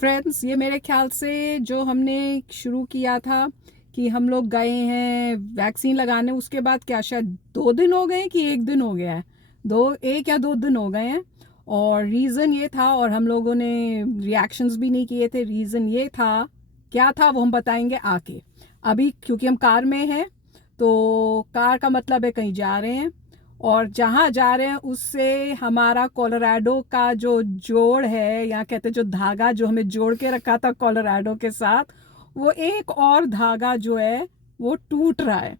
Friends, ये मेरे ख्याल से जो हमने शुरू किया था कि हम लोग गए हैं वैक्सीन लगाने, उसके बाद क्या शायद 2 दिन हो गए कि 1 दिन हो गया है, 1 या 2 दिन हो गए हैं। और रीज़न ये था, और हम लोगों ने रिएक्शंस भी नहीं किए थे, रीज़न ये था, क्या था वो हम बताएंगे आके। अभी क्योंकि हम कार में हैं, तो कार का मतलब है कहीं जा रहे हैं, और जहाँ जा रहे हैं उससे हमारा कोलोराडो का जो जोड़ है, या कहते हैं जो धागा जो हमें जोड़ के रखा था कोलोराडो के साथ, वो एक और धागा जो है वो टूट रहा है।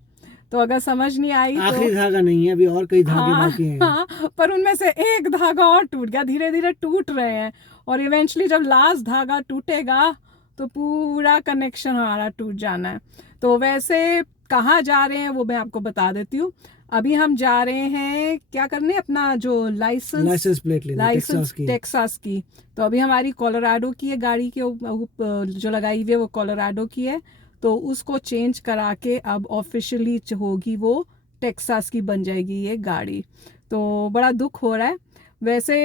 तो अगर समझ नहीं आई तो आखिरी धागा नहीं है, अभी और कई धागे हाँ बाकी हैं। हाँ, पर उनमें से एक धागा और टूट गया, धीरे धीरे टूट रहे हैं, और इवेंचुअली जब लास्ट धागा टूटेगा तो पूरा कनेक्शन हमारा टूट जाना है। तो वैसे कहाँ जा रहे हैं वो मैं आपको बता देती हूँ। अभी हम जा रहे हैं क्या करने, अपना जो लाइसेंस प्लेट लेने टेक्सास की। टेक्सास की। तो अभी हमारी कोलोराडो की है, गाड़ी के जो लगाई हुई है वो कोलोराडो की है, तो उसको चेंज करा के अब ऑफिशियली होगी वो टेक्सास की बन जाएगी ये गाड़ी। तो बड़ा दुख हो रहा है। वैसे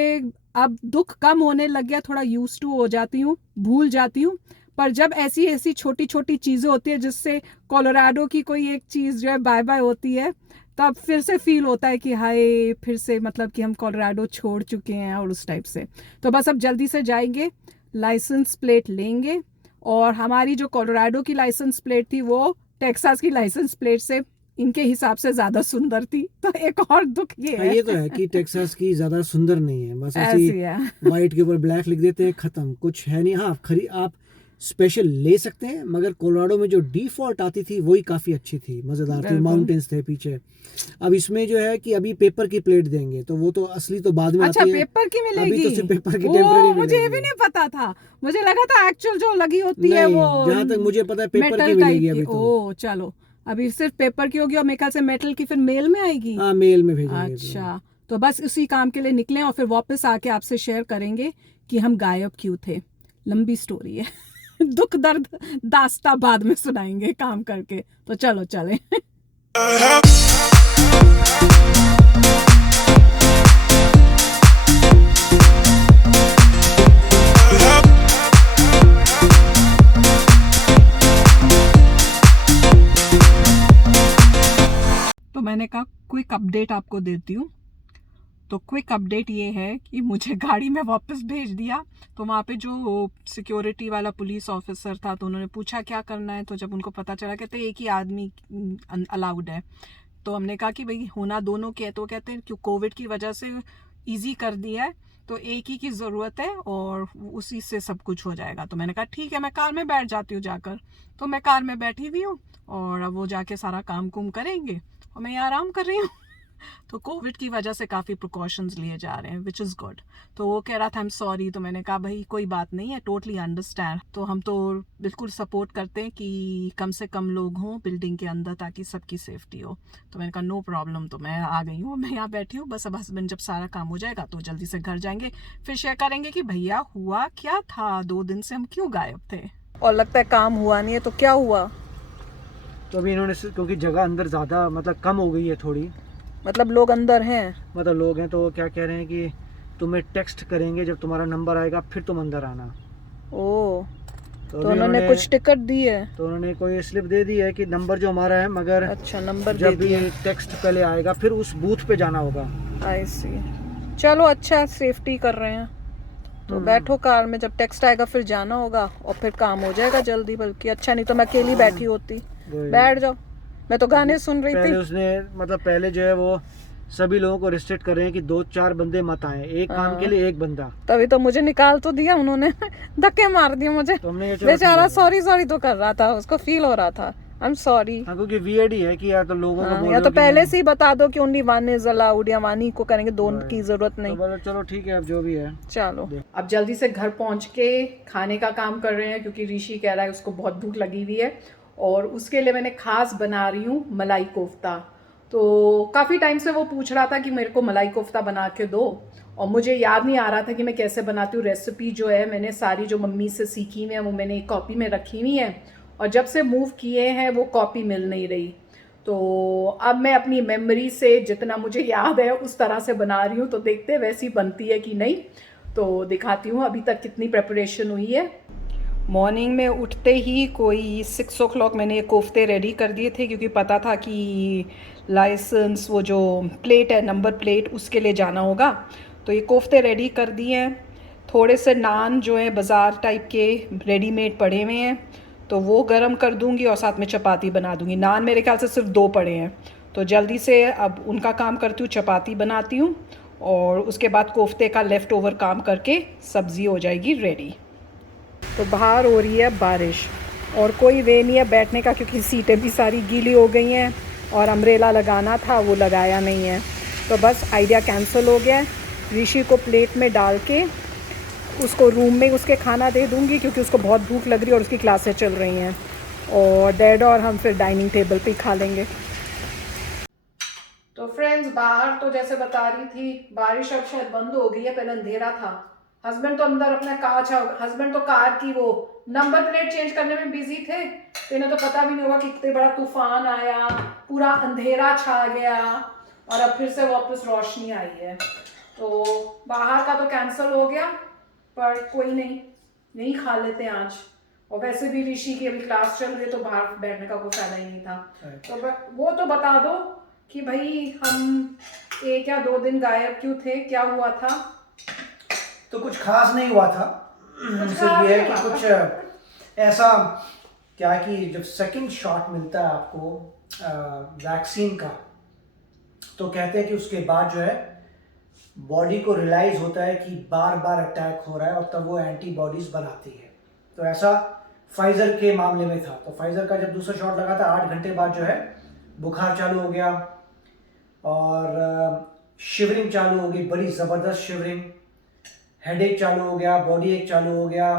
अब दुख कम होने लग गया, थोड़ा यूज टू हो जाती हूँ, भूल जाती हूँ। पर जब ऐसी ऐसी छोटी छोटी चीज़ें होती है जिससे कोलोराडो की कोई एक चीज़ जो है बाय बाय होती है, तब फिर से फील होता है कि हाय, फिर से मतलब कि हम कोलोराडो छोड़ चुके हैं, और उस टाइप से। तो बस अब जल्दी से जाएंगे, लाइसेंस प्लेट लेंगे, और हमारी जो कोलोराडो की लाइसेंस प्लेट थी वो टेक्सास की लाइसेंस प्लेट से इनके हिसाब से ज़्यादा सुंदर थी। तो एक और दुख ये हाँ, है। ये तो है कि टेक्सास की ज्यादा सुंदर नहीं है, बस ऐसी ऐसी है। व्हाइट के ऊपर ब्लैक लिख देते हैं, खत्म, कुछ है नहीं। हाँ, आप स्पेशल ले सकते हैं, मगर कोलोराडो में जो डिफॉल्ट आती थी वही काफी अच्छी थी, मजेदार थी, बिल्कुल। माउंटेन्स थे पीछे। अब इसमें जो है कि अभी पेपर की प्लेट देंगे, तो वो तो असली तो बाद में अच्छा, आती है। पेपर की अभी मिलेगी? तो सिर्फ पेपर की ओ, टेम्पररी मुझे ये भी मिलेगी। नहीं पता था। मुझे लगा था एक्चुअल जो लगी होती है वो नहीं, जहां तक मुझे पता है पेपर की मेटल मिलेगी टाइप की। अभी तो। ओ चलो, अभी सिर्फ पेपर की होगी, और मेरे ख्याल से मेटल की फिर मेल में आएगी। हाँ, मेल में भेजेंगे तो। अच्छा, तो बस उसी काम के लिए निकले, और फिर वापस आके आपसे शेयर करेंगे कि हम गायब क्यों थे। लंबी स्टोरी है। दुख दर्द दास्ता बाद में सुनाएंगे काम करके। तो चलो चलें। तो मैंने कहा क्विक अपडेट आपको देती हूँ। तो क्विक अपडेट ये है कि मुझे गाड़ी में वापस भेज दिया। तो वहाँ पे जो सिक्योरिटी वाला पुलिस ऑफिसर था, तो उन्होंने पूछा क्या करना है, तो जब उनको पता चला, कहते एक ही आदमी अलाउड है। तो हमने कहा कि भाई होना दोनों के, तो कहते हैं क्यों कोविड की वजह से इजी कर दिया है, तो एक ही की ज़रूरत है और उसी से सब कुछ हो जाएगा। तो मैंने कहा ठीक है, मैं कार में बैठ जाती हूँ जाकर। तो मैं कार में बैठी हुई हूँ, और अब वो जाके सारा काम कुम करेंगे, और मैं यहाँ आराम कर रही हूँ। तो कोविड की वजह से काफ़ी प्रिकॉशंस लिए जा रहे हैं, विच इज़ गुड। तो वो कह रहा था आई एम सॉरी, तो मैंने कहा भाई कोई बात नहीं है, टोटली अंडरस्टैंड। तो हम तो बिल्कुल सपोर्ट करते हैं कि कम से कम लोग हों बिल्डिंग के अंदर, ताकि सबकी सेफ्टी हो। तो मैंने कहा नो प्रॉब्लम। तो मैं आ गई हूँ, मैं यहाँ बैठी हूँ, बस अब हस्बैंड जब सारा काम हो जाएगा तो जल्दी से घर जाएंगे, फिर शेयर करेंगे कि भैया हुआ क्या था, 2 दिन से हम क्यों गायब थे। और लगता है काम हुआ नहीं है, तो क्या हुआ? तो अभी इन्होंने क्योंकि जगह अंदर ज़्यादा मतलब कम हो गई है थोड़ी, मतलब लोग अंदर हैं? मतलब लोग हैं, तो वो क्या कह रहे हैं कि तुम्हें टेक्स्ट करेंगे जब तुम्हारा नंबर आएगा, फिर तुम अंदर आना। ओ, तो तो उन्होंने कुछ टिकट दी है? तो उन्होंने कोई स्लिप दे दी है कि नंबर जो हमारा है, मगर अच्छा, नंबर दे जब दिया। ये टेक्स्ट पहले आएगा फिर उस बूथ पे जाना होगा। आई सी। चलो अच्छा है, सेफ्टी कर रहे हैं। तो बैठो कार में, जब टेक्स्ट आएगा फिर जाना होगा, और फिर काम हो जाएगा जल्दी। बल्कि अच्छा, नहीं तो मैं अकेली बैठी होती। बैठ जाओ, मैं तो गाने सुन रही पहले थी। उसने मतलब पहले जो है वो सभी लोगों को रिस्ट्रिक्ट कर रहे हैं कि 2-4 बंदे मत आए, एक काम के लिए एक बंदा। तभी तो मुझे निकाल तो दिया उन्होंने। धक्के मार दिए मुझे। तो हमने ये चलो बेचारा सॉरी सॉरी तो कर रहा था, उसको फील हो रहा था आई एम सॉरी। हाँ, क्योंकि वीआईड ही है कि यार, तो लोगों को बोल या दो तो कि पहले नहीं। से ही बता दो कि ओनली वन इज अलाउड, या वन ही को करेंगे, दो की जरूरत नहीं। तो बोलो चलो ठीक है, अब जो भी है। चलो, अब जल्दी से घर पहुंच के खाने का काम कर रहे हैं, क्योंकि ऋषि कह रहा है उसको बहुत भूख लगी हुई है, और उसके लिए मैंने खास बना रही हूँ मलाई कोफ्ता। तो काफ़ी टाइम से वो पूछ रहा था कि मेरे को मलाई कोफ्ता बना के दो, और मुझे याद नहीं आ रहा था कि मैं कैसे बनाती हूँ। रेसिपी जो है मैंने सारी जो मम्मी से सीखी हुई है वो मैंने एक कॉपी में रखी हुई है, और जब से मूव किए हैं वो कॉपी मिल नहीं रही। तो अब मैं अपनी मेमोरी से जितना मुझे याद है उस तरह से बना रही हूँ, तो देखते हैं वैसी बनती है कि नहीं। तो दिखाती हूँ अभी तक कितनी प्रेपरेशन हुई है। मॉर्निंग में उठते ही कोई 6 o'clock मैंने ये कोफ्ते रेडी कर दिए थे, क्योंकि पता था कि लाइसेंस वो जो प्लेट है, नंबर प्लेट, उसके लिए जाना होगा। तो ये कोफ्ते रेडी कर दिए हैं। थोड़े से नान जो है बाज़ार टाइप के रेडीमेड पड़े हुए हैं, तो वो गरम कर दूंगी और साथ में चपाती बना दूंगी। नान मेरे ख्याल से सिर्फ 2 पड़े हैं, तो जल्दी से अब उनका काम करती हूँ, चपाती बनाती हूँ और उसके बाद कोफ्ते का लेफ़्ट ओवर काम करके सब्ज़ी हो जाएगी रेडी। तो बाहर हो रही है बारिश और कोई वे नहीं है बैठने का, क्योंकि सीटें भी सारी गीली हो गई हैं और अम्ब्रेला लगाना था वो लगाया नहीं है। तो बस आइडिया कैंसिल हो गया है। ऋषि को प्लेट में डाल के उसको रूम में उसके खाना दे दूंगी, क्योंकि उसको बहुत भूख लग रही है और उसकी क्लासें चल रही हैं, और डैड और हम फिर डाइनिंग टेबल पे ही खा लेंगे। तो फ्रेंड्स, बाहर तो जैसे बता रही थी बारिश अब शायद बंद हो गई है, पहले अंधेरा था। हस्बैंड तो अंदर अपना हस्बैंड तो कार की वो नंबर प्लेट चेंज करने में बिजी थे, तो इन्हें तो पता भी नहीं होगा कि कितने बड़ा तूफान आया, पूरा अंधेरा छा गया और अब फिर से वापस रोशनी आई है। तो बाहर का तो कैंसिल हो गया, पर कोई नहीं, नहीं खा लेते हैं आज। और वैसे भी ऋषि की अभी क्लास चल रही है, तो बाहर बैठने का कोई फायदा ही नहीं था। तो वो तो बता दो कि भाई हम 1 या 2 दिन गायब क्यों थे, क्या हुआ था? तो कुछ खास नहीं हुआ था। सिर्फ ये है कि कुछ ऐसा क्या है कि जब सेकंड शॉट मिलता है आपको वैक्सीन का, तो कहते हैं कि उसके बाद जो है बॉडी को रियलाइज होता है कि बार बार अटैक हो रहा है और तब वो एंटीबॉडीज बनाती है। तो ऐसा फाइजर के मामले में था। तो फाइजर का जब दूसरा शॉट लगा था 8 घंटे बाद जो है बुखार चालू हो गया और शिवरिंग चालू हो गई, बड़ी ज़बरदस्त शिवरिंग, हेडेक चालू हो गया, बॉडी एक चालू हो गया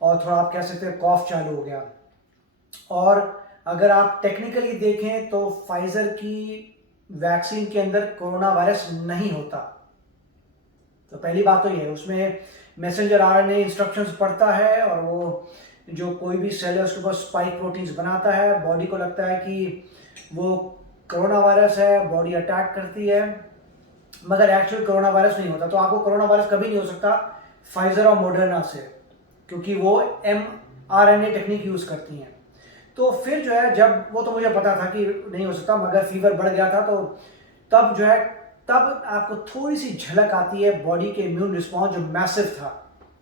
और थोड़ा आप कह सकते हैं कॉफ चालू हो गया। और अगर आप टेक्निकली देखें तो फाइजर की वैक्सीन के अंदर कोरोना वायरस नहीं होता। तो पहली बात तो ये है, उसमें मैसेंजर आरएनए इंस्ट्रक्शंस पढ़ता है और वो जो कोई भी सेल है उसके ऊपर स्पाइक प्रोटीन्स बनाता है। बॉडी को लगता है कि वो कोरोना वायरस है, बॉडी अटैक करती है, मगर एक्चुअल कोरोना वायरस नहीं होता। तो आपको कोरोना वायरस कभी नहीं हो सकता फाइजर और मॉडर्ना से, क्योंकि वो mRNA टेक्निक यूज करती हैं। तो फिर जो है, जब वो तो मुझे पता था कि नहीं हो सकता, मगर फीवर बढ़ गया था, तो तब जो है तब आपको थोड़ी सी झलक आती है बॉडी के इम्यून रिस्पॉन्स जो मैसिव था।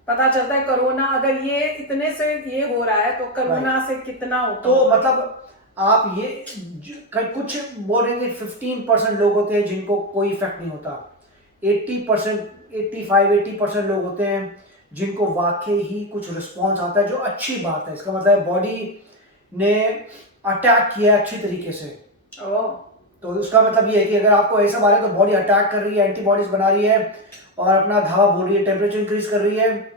पता चलता है कोरोना अगर ये इतने से ये हो रहा है तो कोरोना से कितना होता तो मतलब आप ये कुछ बोलेंगे 15% लोग होते हैं जिनको कोई इफेक्ट नहीं होता, 80%, 85-80% लोग होते हैं जिनको वाकई ही कुछ रिस्पॉन्स आता है, जो अच्छी बात है। इसका मतलब बॉडी ने अटैक किया अच्छी तरीके से। तो उसका मतलब ये है कि अगर आपको ऐसा मारे तो बॉडी अटैक कर रही है, एंटीबॉडीज बना रही है और अपना धावा बोल रही है, टेम्परेचर इंक्रीज कर रही है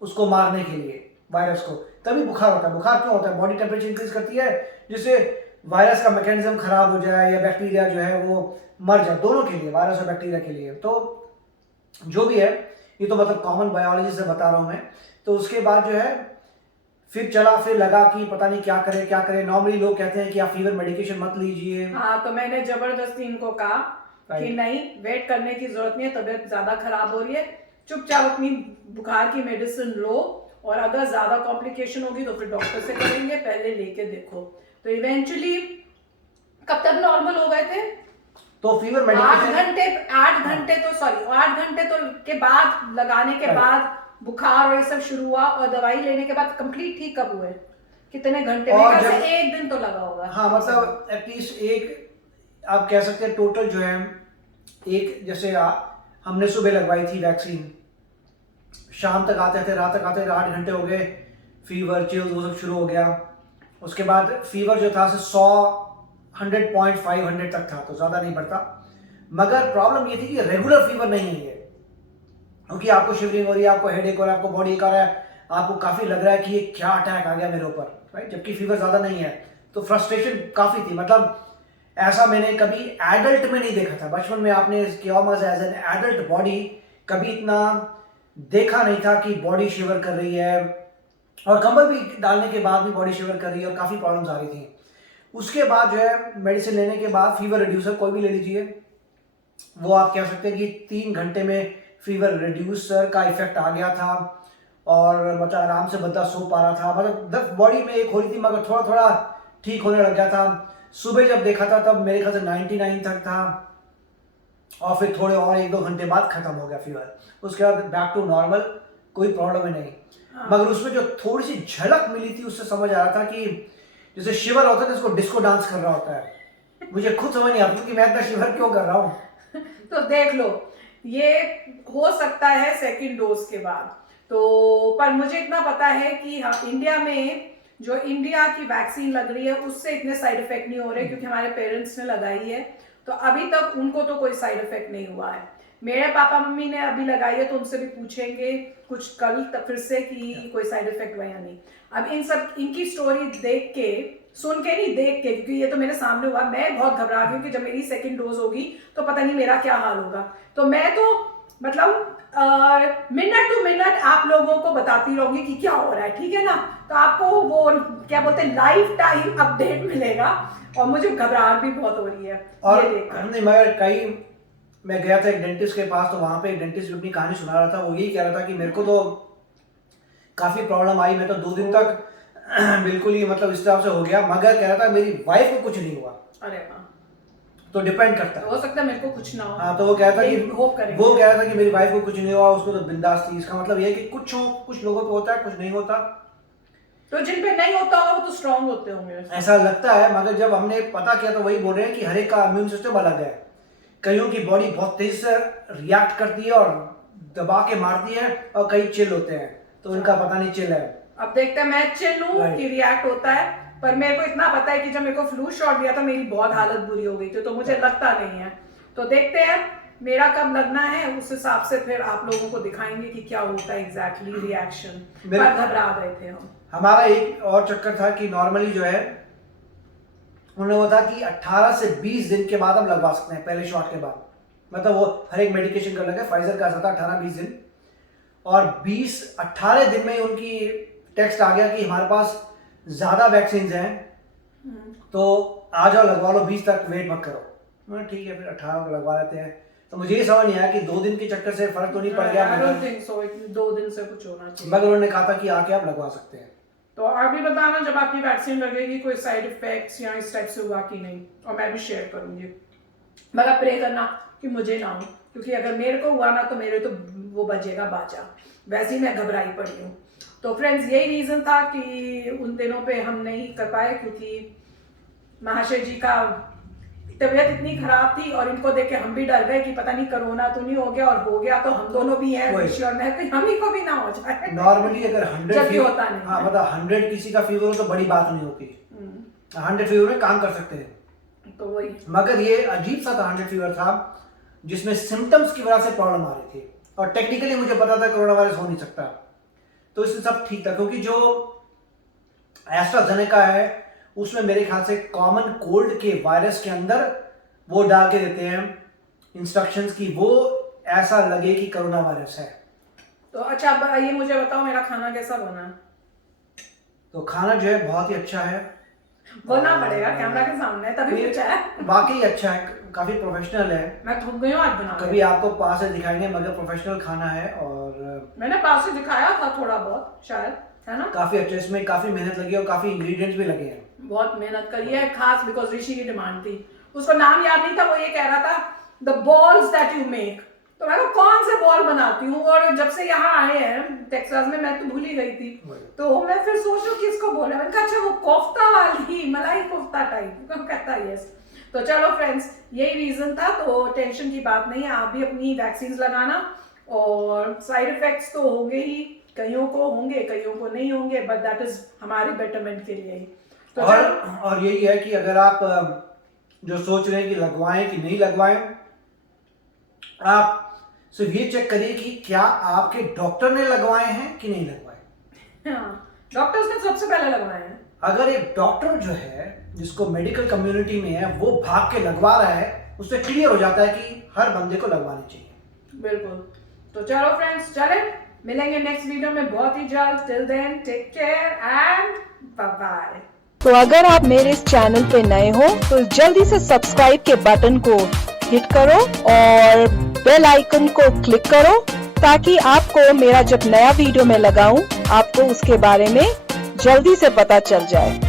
उसको मारने के लिए, वायरस को। तभी बुखार होता है। बुखार क्यों होता है? बॉडी टेम्परेचर इंक्रीज करती है जिससे वायरस का मैकेनिज्म खराब हो जाए या बैक्टीरिया जो है वो मर जाए, दोनों के लिए, वायरस और बैक्टीरिया के लिए। तो जो भी है, ये तो मतलब कॉमन बायोलॉजी से बता रहा हूं मैं। तो उसके बाद जो है फिर लगा कि पता नहीं क्या करे। नॉर्मली लोग कहते हैं कि आप फीवर मेडिकेशन मत लीजिए। हाँ, तो मैंने जबरदस्ती इनको कहा कि नहीं, वेट करने की जरूरत नहीं है, तबीयत ज्यादा खराब हो रही है, चुपचाप अपनी बुखार की मेडिसिन लो और अगर ज्यादा कॉम्प्लिकेशन होगी तो फिर डॉक्टर से करेंगे, पहले लेके देखो। तो इवेंचुअली कब तक नॉर्मल हो गए थे? तो फीवर मेडिकेशन 8 घंटे तो के बाद लगाने के बाद बुखार और ये सब शुरू हुआ, और दवाई लेने के बाद कंप्लीट ठीक कब हुए? कितने घंटे में? 1 दिन तो लगा होगा। हाँ, मतलब एटलीस्ट एक आप कह सकते हैं टोटल जो है, एक जैसे हमने सुबह लगवाई थी वैक्सीन, शाम तक आते थे, रात तक आते थे, 8 घंटे हो गए, फीवर चिल्स वो सब शुरू हो गया। उसके बाद फीवर जो था 100.5 तक था, तो ज़्यादा नहीं बढ़ता। मगर प्रॉब्लम ये थी कि रेगुलर फीवर नहीं है ये, क्योंकि आपको शिवरिंग हो रही है, आपको हेडेक हो रहा है, आपको बॉडी का रहा है, आपको काफ़ी लग रहा है कि ये क्या अटैक आ गया मेरे ऊपर, राइट, जबकि फीवर ज़्यादा नहीं है। तो फ्रस्ट्रेशन काफ़ी थी। मतलब ऐसा मैंने कभी एडल्ट में नहीं देखा था। बचपन में आपने क्योमास एज एन एडल्ट बॉडी कभी इतना देखा नहीं था कि बॉडी शिवर कर रही है, और कंबल भी डालने के बाद भी बॉडी शिवर कर रही है और काफ़ी प्रॉब्लम्स आ रही थी। उसके बाद जो है मेडिसिन लेने के बाद फीवर रिड्यूसर कोई भी ले लीजिए, वो आप कह सकते हैं कि 3 घंटे में फीवर रिड्यूसर का इफेक्ट आ गया था और मतलब आराम से बंदा सो पा रहा था, मतलब दर्द बॉडी में एक हो रही थी मगर थोड़ा थोड़ा ठीक होने लग गया था। सुबह जब देखा था तब मेरे ख्याल से 99 तक था और फिर थोड़े और 1-2 घंटे बाद खत्म हो गया फीवर। उसके बाद बैक टू नॉर्मल, कोई प्रॉब्लम ही नहीं। मगर उसमें जो थोड़ी सी झलक मिली थी उससे समझ आ रहा था कि जैसे शिवर होता है जिसको डिस्को डांस कर रहा होता है, मुझे खुद समझ नहीं आता कि मैं इतना शिवर क्यों कर रहा हूँ। तो देख लो, ये हो सकता है सेकंड डोज के बाद, तो पर मुझे इतना पता है कि हाँ, इंडिया में जो इंडिया की वैक्सीन लग रही है उससे इतने साइड इफेक्ट नहीं हो रहे क्योंकि हमारे पेरेंट्स ने लगाई है, तो अभी तक उनको तो कोई साइड इफेक्ट नहीं हुआ है। मेरे पापा मम्मी ने अभी लगाई है तो उनसे भी पूछेंगे कुछ कल तक फिर से कि कोई साइड इफेक्ट हुआ या नहीं। अब इनकी स्टोरी देख के, सुन के नहीं, देख के, क्योंकि ये तो मेरे सामने हुआ, मैं बहुत घबरा गई हूँ कि जब मेरी सेकंड डोज होगी तो पता नहीं मेरा क्या हाल होगा। तो मैं तो मतलब मिनट टू मिनट आप लोगों को बताती रहूंगी कि क्या हो रहा है, ठीक है ना। तो आपको वो क्या बोलते हैं, लाइफ टाइम अपडेट मिलेगा। और मुझे घबराहट भी बहुत हो रही है और ये देखकर। हमने मगर मैं गया था एक डेंटिस्ट के पास, तो वहां पे एक डेंटिस्ट भी अपनी कहानी सुना रहा था। वो यही कह रहा था कि मेरे को तो काफी प्रॉब्लम आई, मैं तो 2 दिन तक बिल्कुल ही मतलब इस तरह से हो गया, मगर कह रहा था मेरी वाइफ को कुछ नहीं हुआ। अरे वाह, तो डिपेंड करता है, हो सकता है मेरे को कुछ ना हो। हाँ, तो वो कह रहा था कि होप करेंगे। वो कह रहा था कि मेरी वाइफ को कुछ नहीं हुआ, उसको तो बिंदास थी। इसका मतलब ये है कि कुछ लोगों को होता है, कुछ नहीं होता। तो जिन पे नहीं होता होगा वो तो स्ट्रांग होते होंगे, ऐसा लगता है, मगर जब हमने पता किया तो वही बोल रहे हैं कि हर एक का इम्यून सिस्टम अलग है। कईयों की बॉडी बहुत तेज से रिएक्ट करती है और दबा के मारती है, और कई चिल होते हैं, तो इनका पता नहीं चिल है। अब देखते हैं, मैं चिल हूँ कि रिएक्ट होता है। पर मेरे को इतना पता है कि जब मेरे को फ्लू शॉट दिया था मेरी बहुत हालत बुरी हो गई थी, तो मुझे लगता नहीं है। तो देखते हैं मेरा कब लगना है, उस हिसाब से फिर आप लोगों को दिखाएंगे कि क्या होता है एग्जैक्टली रिएक्शन। पर घबरा गए थे हम। हमारा एक और चक्कर था कि नॉर्मली जो है उन्होंने बोला था कि 18 से 20 दिन के बाद हम लगवा सकते हैं, पहले शॉट के बाद। मतलब वो हर एक मेडिकेशन का लगे, फाइजर का ऐसा था 18-20 दिन, और 20-18 दिन में ही उनकी टेक्स्ट आ गया कि हमारे पास ज्यादा वैक्सीन हैं, तो आ जाओ लगवा लो, 20 तक वेट मत करो। मैं ठीक है, फिर 18 लगवा लेते हैं। तो मुझे ये समझ नहीं आया कि 2 दिन के चक्कर से फर्क तो नहीं पड़ गया, I don't think so, 2 दिन से कुछ होना चाहिए। मगर उन्होंने कहा था कि आके आप लगवा सकते हैं। तो आप भी बताना जब आपकी वैक्सीन लगेगी कोई साइड इफेक्ट्स या इस टाइप से हुआ कि नहीं, और मैं भी शेयर करूंगी। मगर प्रे करना कि मुझे ना हो, क्योंकि अगर मेरे को हुआ ना तो मेरे तो वो बजेगा बाजा। वैसे ही मैं घबराई पड़ी हूँ। तो फ्रेंड्स, यही रीजन था कि उन दिनों पे हम नहीं कर पाए, क्योंकि महाशय जी का तबीयत इतनी खराब थी और इनको देख के हम भी डर गए कि पता नहीं कोरोना तो नहीं हो गया, और हो गया तो हम दोनों भी हैं, ऋषि और मैं, कहीं हम ही को भी ना हो जाए। नॉर्मली अगर 100 फीवर होता नहीं, हाँ, मतलब 100 किसी का फीवर हो तो बड़ी बात नहीं होती, 100 फीवर में काम कर सकते हैं। तो वही, मगर ये अजीब सा था 100 फीवर था जिसमें सिम्टम्स की वजह से प्रॉब्लम आ रही थी, और टेक्निकली मुझे पता था कोरोना वायरस हो नहीं सकता, तो इससे सब ठीक था। क्योंकि जो एस्ट्राजेनेका है उसमें मेरे ख्याल से कॉमन कोल्ड के वायरस के अंदर वो डाल के देते हैं इंस्ट्रक्शंस की वो ऐसा लगे कि कोरोना वायरस है। तो अच्छा, अब ये मुझे बताओ मेरा खाना कैसा बना है? तो खाना जो है बहुत ही अच्छा है, बोलना पड़ेगा कैमरा के सामने, तभी पूछा है। वाकई अच्छा है, काफी प्रोफेशनल है। मैं थक गई हूँ आज बना, कभी आपको पास से दिखाएंगे, मगर प्रोफेशनल खाना है। और मैंने पास से दिखाया था थोड़ा बहुत शायद, है ना। काफी अच्छा, इसमें काफी मेहनत लगी और काफी इंग्रेडिएंट्स भी लगे हैं। बहुत मेहनत करी है, खास बिकॉज ऋषि की डिमांड थी। उसको नाम याद नहीं था, वो ये कह रहा था the balls that you make. तो मैं कौन से बॉल बनाती हूँ, और जब से यहाँ आए हैं टेक्सास में मैं तो भूल ही गई थी। तो मैं फिर सोच रही किसको बोला, मैंने कहा अच्छा वो कोफ्ता वाली, मलाई कोफ्ता टाइप। कहता यस। तो चलो फ्रेंड्स, यही रीजन था, तो टेंशन की बात नहीं है। आप भी अपनी वैक्सीन लगाना, और साइड इफेक्ट्स तो होंगे ही, कईयों को होंगे कईयों को नहीं होंगे, बट दैट इज हमारे बेटरमेंट के लिए ही। तो और यही है कि अगर आप जो सोच रहे हैं कि लगवाएं कि नहीं लगवाएं, आप सिर्फ ये चेक करिए कि क्या आपके डॉक्टर ने लगवाए हैं कि नहीं लगवाए। डॉक्टर्स ने सबसे पहले लगवाए हैं। अगर एक डॉक्टर जो है जिसको मेडिकल कम्युनिटी में है वो भाग के लगवा रहा है, उससे क्लियर हो जाता है कि हर बंदे को लगवानी चाहिए। बिल्कुल। तो चलो फ्रेंड्स, चले मिलेंगे नेक्स्ट वीडियो में बहुत ही जल्द। Till then take care and bye bye. तो अगर आप मेरे इस चैनल पे नए हो तो जल्दी से सब्सक्राइब के बटन को हिट करो और बेल आइकन को क्लिक करो, ताकि आपको मेरा जब नया वीडियो मैं लगाऊं आपको उसके बारे में जल्दी से पता चल जाए।